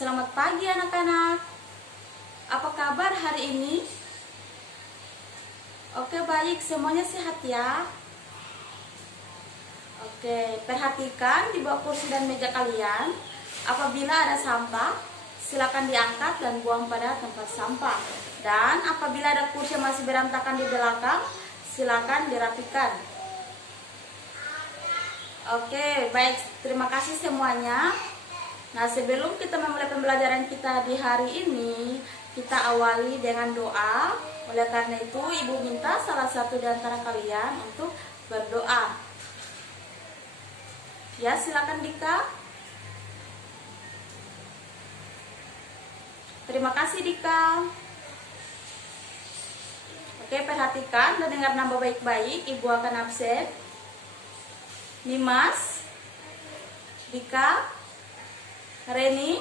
Selamat pagi anak-anak. Apa kabar hari ini? Oke, baik, semuanya sehat ya. Oke, perhatikan di bawah kursi dan meja kalian. Apabila ada sampah, silakan diangkat dan buang pada tempat sampah. Dan apabila ada kursi yang masih berantakan di belakang, silakan dirapikan. Oke, baik, terima kasih semuanya. Nah, sebelum kita memulai pembelajaran kita di hari ini, kita awali dengan doa. Oleh karena itu, Ibu minta salah satu di antara kalian untuk berdoa. Ya, silakan Dika. Terima kasih Dika. Oke, perhatikan dan dengar nama baik-baik. Ibu akan absen. Nimas, Dika, Reni,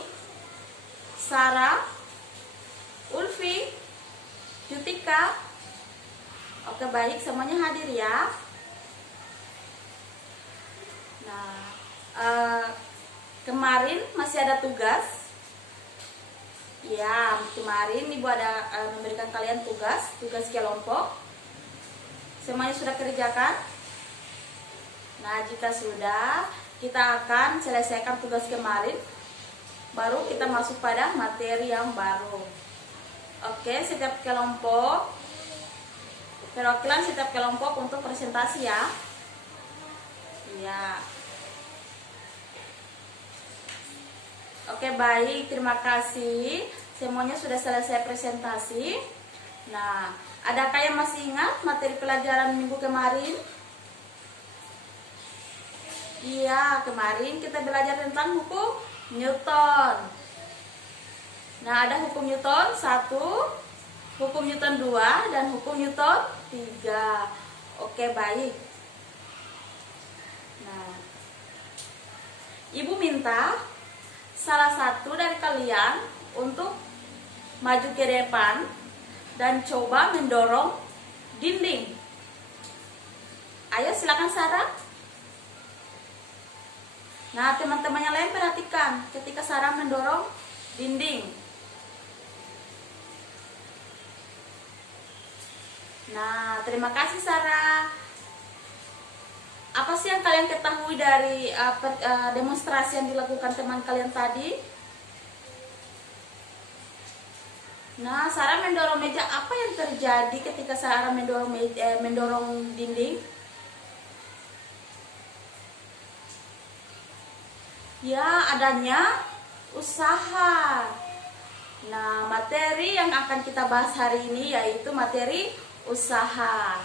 Sarah, Ulfi, Jutika. Oke, baik, semuanya hadir ya. Nah, kemarin masih ada tugas. Ya, kemarin Ibu ada memberikan kalian tugas kelompok. Semuanya sudah kerjakan? Nah, jika sudah, kita akan selesaikan tugas kemarin. Baru kita masuk pada materi yang baru. Oke, setiap kelompok, perwakilan setiap kelompok untuk presentasi ya. Ya. Oke, baik, terima kasih. Semuanya sudah selesai presentasi. Nah, adakah yang masih ingat materi pelajaran minggu kemarin? Iya, kemarin kita belajar tentang hukum Newton. Nah, ada hukum Newton 1, hukum Newton 2, dan hukum Newton 3. Oke, baik. Nah, Ibu minta salah satu dari kalian untuk maju ke depan dan coba mendorong dinding. Ayo, silakan Sarah. Nah, teman-teman yang lain perhatikan ketika Sarah mendorong dinding. Nah, terima kasih Sarah. Apa sih yang kalian ketahui dari demonstrasi yang dilakukan teman kalian tadi? Nah, Sarah mendorong meja. Apa yang terjadi ketika Sarah mendorong dinding? Ya, adanya usaha. Nah, materi yang akan kita bahas hari ini yaitu materi usaha.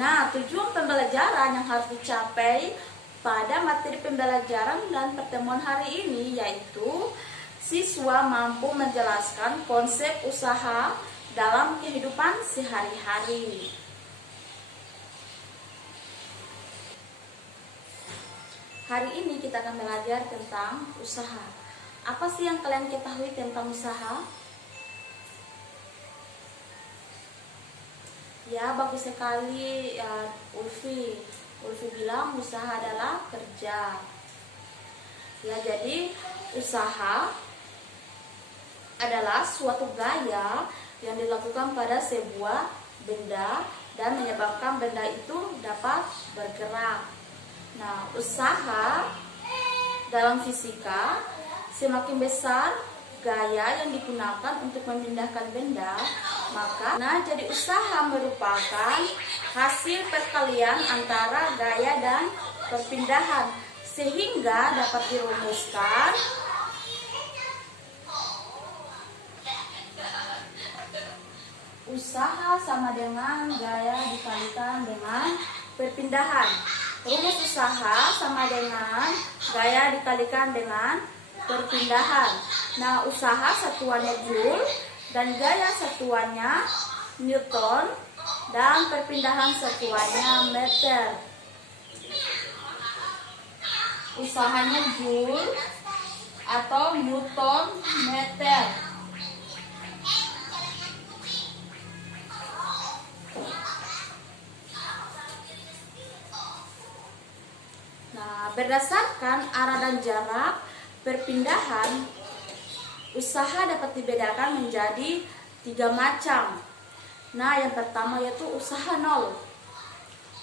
Nah, tujuan pembelajaran yang harus dicapai pada materi pembelajaran dan pertemuan hari ini yaitu siswa mampu menjelaskan konsep usaha dalam kehidupan sehari-hari. Hari ini kita akan belajar tentang usaha. Apa sih yang kalian ketahui tentang usaha? Ya, bagus sekali ya, Ulfi. Ulfi bilang usaha adalah kerja. Ya, jadi usaha adalah suatu gaya yang dilakukan pada sebuah benda dan menyebabkan benda itu dapat bergerak. Nah, usaha dalam fisika, semakin besar gaya yang digunakan untuk memindahkan benda, maka jadi usaha merupakan hasil perkalian antara gaya dan perpindahan, sehingga dapat dirumuskan usaha sama dengan gaya dikalikan dengan perpindahan. Rumus usaha sama dengan gaya dikalikan dengan perpindahan. Nah, usaha satuannya Joule dan gaya satuannya Newton dan perpindahan satuannya meter. Usahanya Joule atau Newton meter. Nah, berdasarkan arah dan jarak perpindahan Usaha dapat dibedakan menjadi 3 macam. Nah, yang pertama yaitu usaha nol.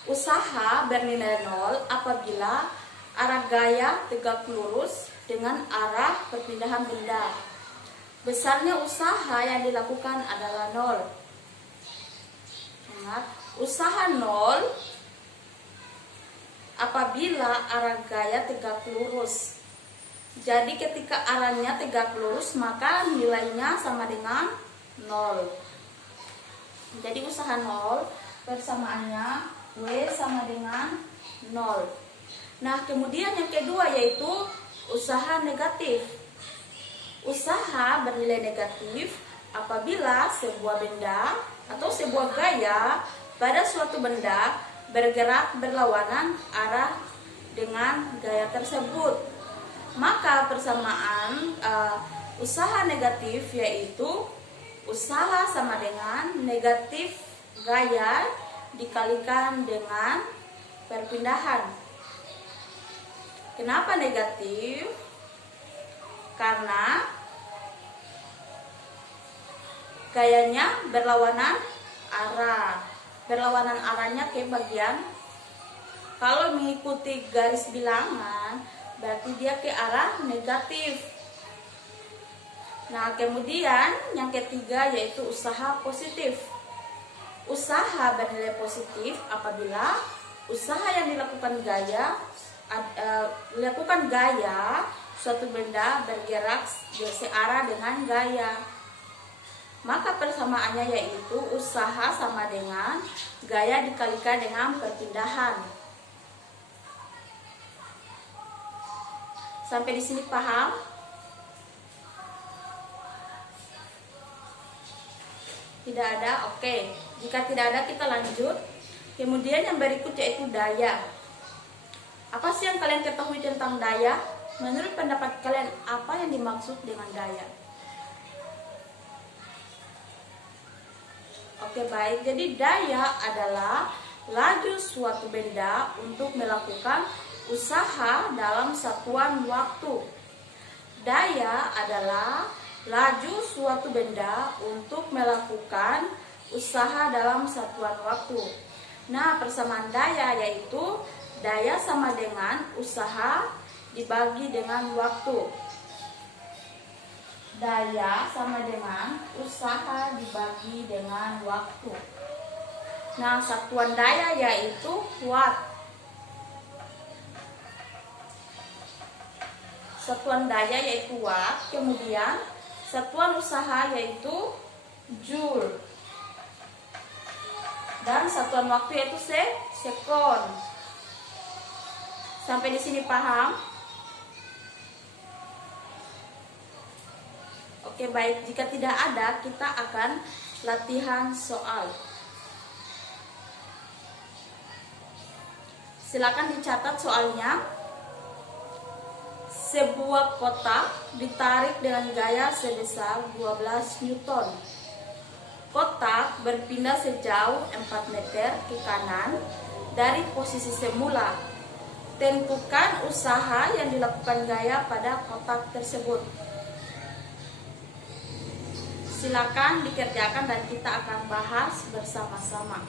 Usaha bernilai nol apabila arah gaya tegak lurus dengan arah perpindahan benda. Besarnya usaha yang dilakukan adalah nol. Ingat, usaha nol apabila arah gaya tegak lurus. Jadi ketika arahnya tegak lurus maka nilainya sama dengan 0. Jadi usaha 0 persamaannya W sama dengan 0. Nah, kemudian yang kedua yaitu usaha negatif. Usaha bernilai negatif apabila sebuah benda atau sebuah gaya pada suatu benda bergerak berlawanan arah dengan gaya tersebut. Maka persamaan usaha negatif yaitu usaha sama dengan negatif gaya dikalikan dengan perpindahan. Kenapa negatif? Karena gayanya berlawanan arah. Berlawanan arahnya ke bagian, kalau mengikuti garis bilangan berarti dia ke arah negatif. Nah, kemudian yang ketiga yaitu usaha positif. Usaha bernilai positif apabila usaha yang dilakukan gaya suatu benda bergerak searah dengan gaya. Maka persamaannya yaitu usaha sama dengan gaya dikalikan dengan perpindahan. Sampai di sini paham? Tidak ada? Oke. Jika tidak ada kita lanjut. Kemudian yang berikutnya yaitu daya. Apa sih yang kalian ketahui tentang daya? Menurut pendapat kalian apa yang dimaksud dengan daya? Oke, baik. Jadi daya adalah laju suatu benda untuk melakukan usaha dalam satuan waktu. Daya adalah laju suatu benda untuk melakukan usaha dalam satuan waktu. Nah, persamaan daya yaitu daya sama dengan usaha dibagi dengan waktu. Daya sama dengan usaha dibagi dengan waktu. Nah, satuan daya yaitu watt. Satuan daya yaitu watt, kemudian satuan usaha yaitu joule, dan satuan waktu yaitu sekon. Sampai di sini paham? Oke, baik. Jika tidak ada, kita akan latihan soal. Silakan dicatat soalnya. Sebuah kotak ditarik dengan gaya sebesar 12 Newton. Kotak berpindah sejauh 4 meter ke kanan dari posisi semula. Tentukan usaha yang dilakukan gaya pada kotak tersebut. Silakan dikerjakan dan kita akan bahas bersama-sama.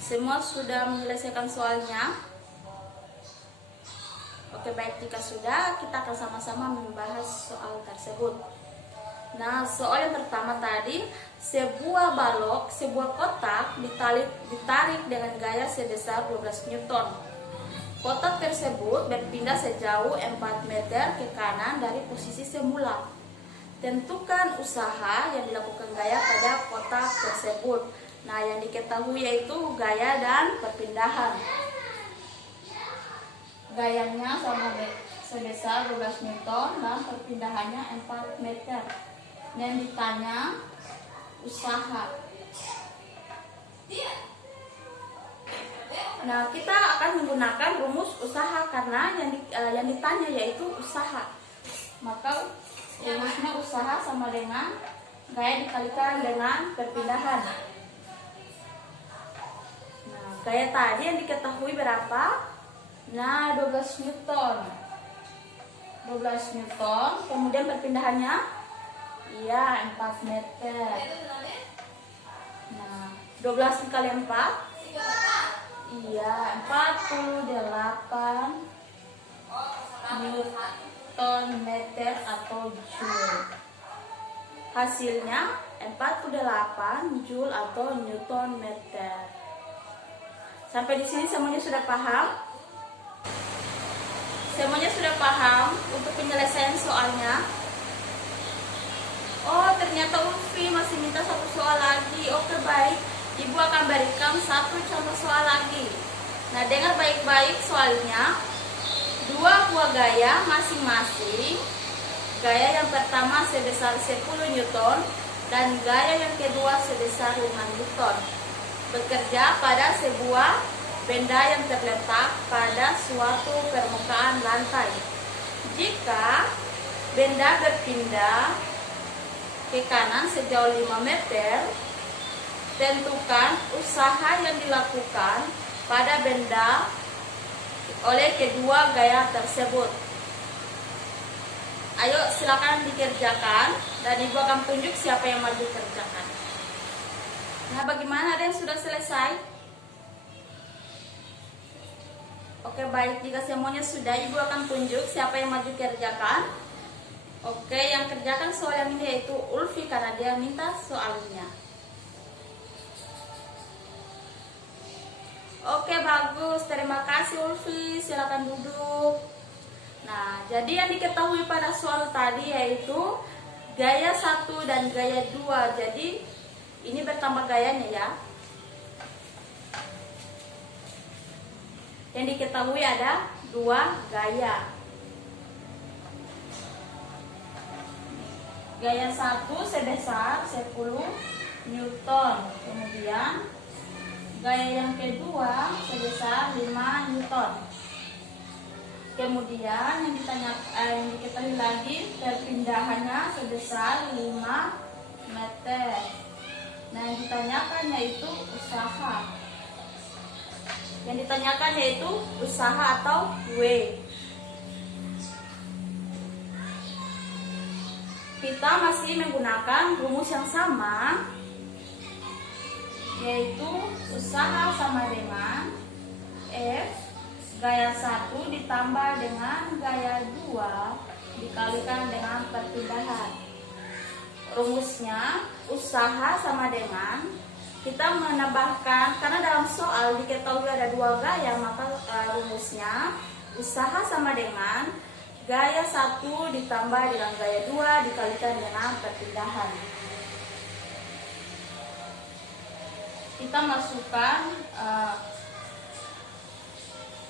Semua sudah menyelesaikan soalnya? Oke, baik. Jika sudah, kita akan sama-sama membahas soal tersebut. Nah, soal yang pertama tadi, sebuah balok, sebuah kotak ditarik dengan gaya sebesar 12 Newton. Kotak tersebut berpindah sejauh 4 meter ke kanan dari posisi semula. Tentukan usaha yang dilakukan gaya pada kotak tersebut. Nah, yang diketahui yaitu gaya dan perpindahan. Gayanya sama sebesar 12 Newton dan perpindahannya 4 meter. Yang ditanya usaha. Nah, kita akan menggunakan rumus usaha karena yang ditanya yaitu usaha. Maka rumusnya usaha sama dengan gaya dikalikan dengan perpindahan. Nah, gaya tadi yang diketahui berapa? Nah, 12 Newton. 12 Newton. Kemudian perpindahannya iya 4 meter. Nah, 12 dikali 4 iya 48 Newton meter atau joule. Hasilnya 48 joule atau Newton meter. Sampai di sini semuanya sudah paham? Semuanya sudah paham untuk penyelesaian soalnya? Oh, ternyata Ulfi masih minta satu soal lagi. Oke, baik. Ibu akan berikan satu contoh soal lagi. Nah, dengar baik-baik soalnya. Dua buah gaya masing-masing. Gaya yang pertama sebesar 10 Newton dan gaya yang kedua sebesar 5 Newton. Bekerja pada sebuah benda yang terletak pada suatu permukaan lantai. Jika benda berpindah ke kanan sejauh 5 meter, tentukan usaha yang dilakukan pada benda oleh kedua gaya tersebut. Ayo silakan dikerjakan dan ibu akan tunjuk siapa yang maju kerjakan. Nah, bagaimana, ada yang sudah selesai? Oke, baik, jika semuanya sudah, ibu akan tunjuk siapa yang maju kerjakan. Oke, yang kerjakan soal yang ini yaitu Ulfi karena dia minta soalnya. Oke, bagus, terima kasih Ulfi, silakan duduk. Nah, jadi yang diketahui pada soal tadi yaitu gaya 1 dan gaya 2. Jadi ini bertambah gayanya ya. Yang diketahui ada 2 gaya. Gaya 1 sebesar 10 Newton. Kemudian gaya yang kedua sebesar 5 Newton. Kemudian yang diketahui lagi perpindahannya sebesar 5 meter. Nah, yang ditanyakan yaitu usaha. Yang ditanyakan yaitu usaha atau W. Kita masih menggunakan rumus yang sama, yaitu usaha sama dengan F gaya 1 ditambah dengan gaya 2 dikalikan dengan perpindahan. Rumusnya usaha sama dengan, kita menambahkan, karena dalam soal diketahui ada 2 gaya, maka rumusnya usaha sama dengan gaya 1 ditambah dengan gaya 2 dikalikan dengan perpindahan. Kita masukkan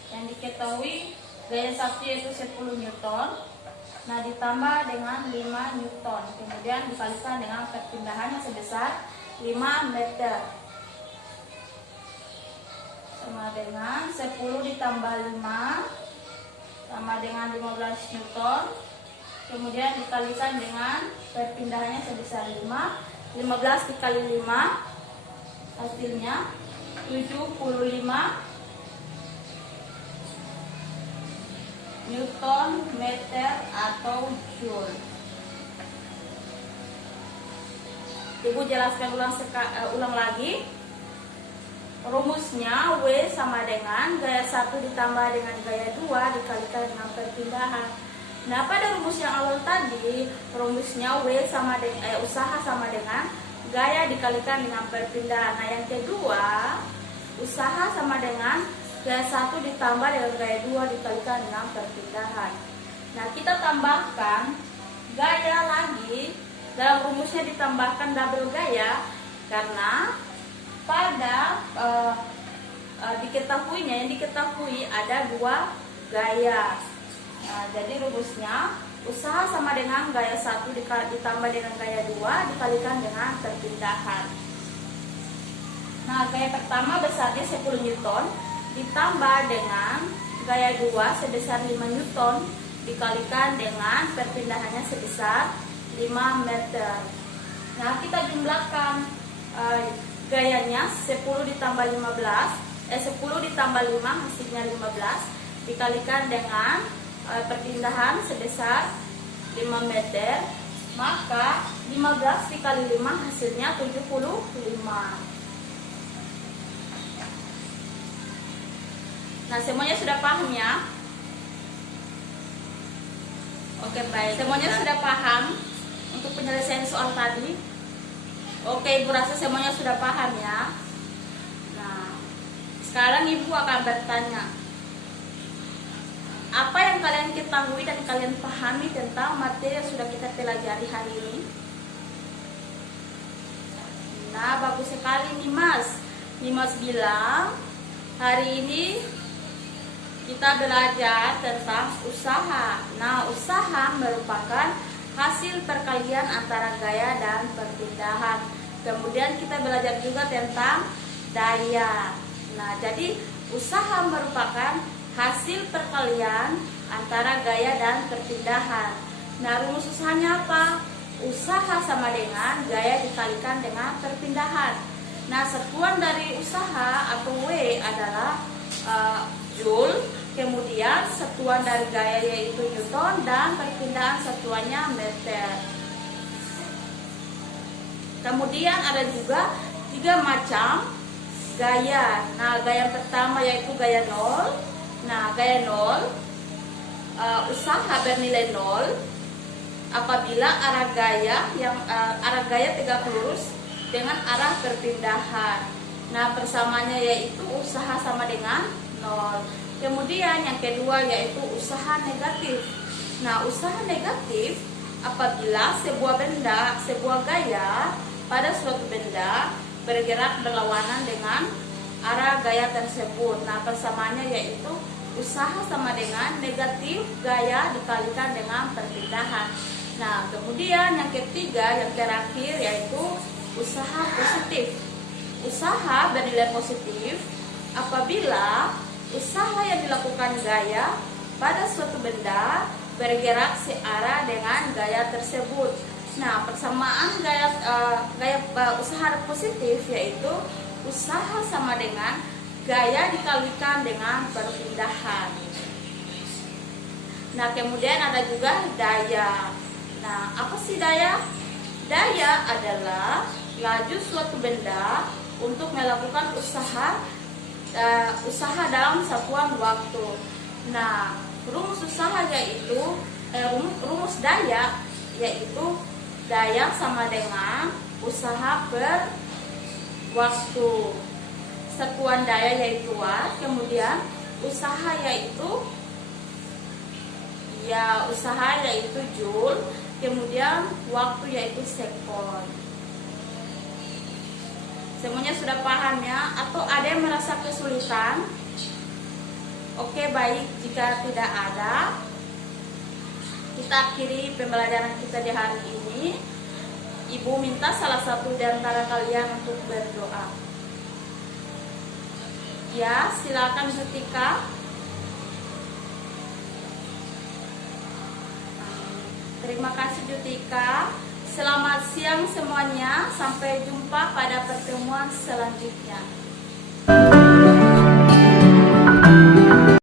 yang diketahui gaya 1 yaitu 10 Newton. Nah, ditambah dengan 5 Newton. Kemudian dikalikan dengan perpindahannya sebesar 5 meter. Sama dengan 10 ditambah 5 sama dengan 15 Newton. Kemudian dikalikan dengan perpindahannya sebesar 5. 15 dikali 5 hasilnya 75 Newton meter atau joule. Ibu jelaskan ulang lagi. Rumusnya W sama dengan gaya 1 ditambah dengan gaya 2 dikalikan dengan perpindahan. Nah, pada rumus yang awal tadi, rumusnya W sama dengan usaha sama dengan gaya dikalikan dengan perpindahan. Nah, yang kedua, usaha sama dengan gaya 1 ditambah dengan gaya 2 dikalikan dengan perpindahan. Nah, kita tambahkan gaya lagi. Dalam rumusnya ditambahkan double gaya karena pada yang diketahui ada 2 gaya. Nah, jadi rumusnya usaha sama dengan gaya 1 ditambah dengan gaya 2 dikalikan dengan perpindahan. Nah, gaya pertama besarnya 10 Newton ditambah dengan gaya 2 sebesar 5 Newton dikalikan dengan perpindahannya sebesar 5 meter. Nah, kita jumlahkan gayanya 10 ditambah 10 ditambah 5 hasilnya 15 dikalikan dengan perpindahan sebesar 5 meter, maka 15 dikali 5 hasilnya 75. Nah, semuanya sudah paham ya? Oke, baik. Semuanya sudah paham untuk penyelesaian soal tadi? Oke, Ibu rasa semuanya sudah paham ya? Nah, sekarang Ibu akan bertanya, apa yang kalian ketahui dan kalian pahami tentang materi yang sudah kita pelajari hari ini? Nah, bagus sekali nih Mas. Mas bilang hari ini kita belajar tentang usaha. Nah, usaha merupakan hasil perkalian antara gaya dan perpindahan. Kemudian kita belajar juga tentang daya. Nah, jadi usaha merupakan hasil perkalian antara gaya dan perpindahan. Nah, rumus usahanya apa? Usaha sama dengan gaya dikalikan dengan perpindahan. Nah, satuan dari usaha atau W adalah Joule. Kemudian satuan dari gaya yaitu Newton dan perpindahan satuannya meter. Kemudian ada juga 3 macam gaya. Nah, gaya pertama yaitu gaya 0. Nah, gaya 0, usaha bernilai 0 apabila arah gaya tegak lurus dengan arah perpindahan. Nah, persamaannya yaitu usaha sama dengan 0. Kemudian yang kedua yaitu usaha negatif. Nah, usaha negatif apabila sebuah gaya pada suatu benda bergerak berlawanan dengan arah gaya tersebut. Nah, persamaannya yaitu usaha sama dengan negatif gaya dikalikan dengan perpindahan. Nah, kemudian yang ketiga, yang terakhir yaitu usaha positif. Usaha bernilai positif apabila usaha yang dilakukan gaya pada suatu benda bergerak searah dengan gaya tersebut. Nah, persamaan usaha positif yaitu usaha sama dengan gaya dikalikan dengan perpindahan. Nah, kemudian ada juga daya. Nah, apa sih daya? Daya adalah laju suatu benda untuk melakukan usaha dalam satuan waktu. Nah, rumus usaha yaitu rumus daya yaitu daya sama dengan usaha per waktu. Satuan daya yaitu watt, kemudian usaha yaitu joule, kemudian waktu yaitu sekon. Semuanya sudah paham ya? Atau ada yang merasa kesulitan? Oke, baik. Jika tidak ada, kita akhiri pembelajaran kita di hari ini. Ibu minta salah satu di antara kalian untuk berdoa. Ya, silakan Jutika. Terima kasih Jutika. Selamat siang semuanya. Sampai jumpa pada pertemuan selanjutnya.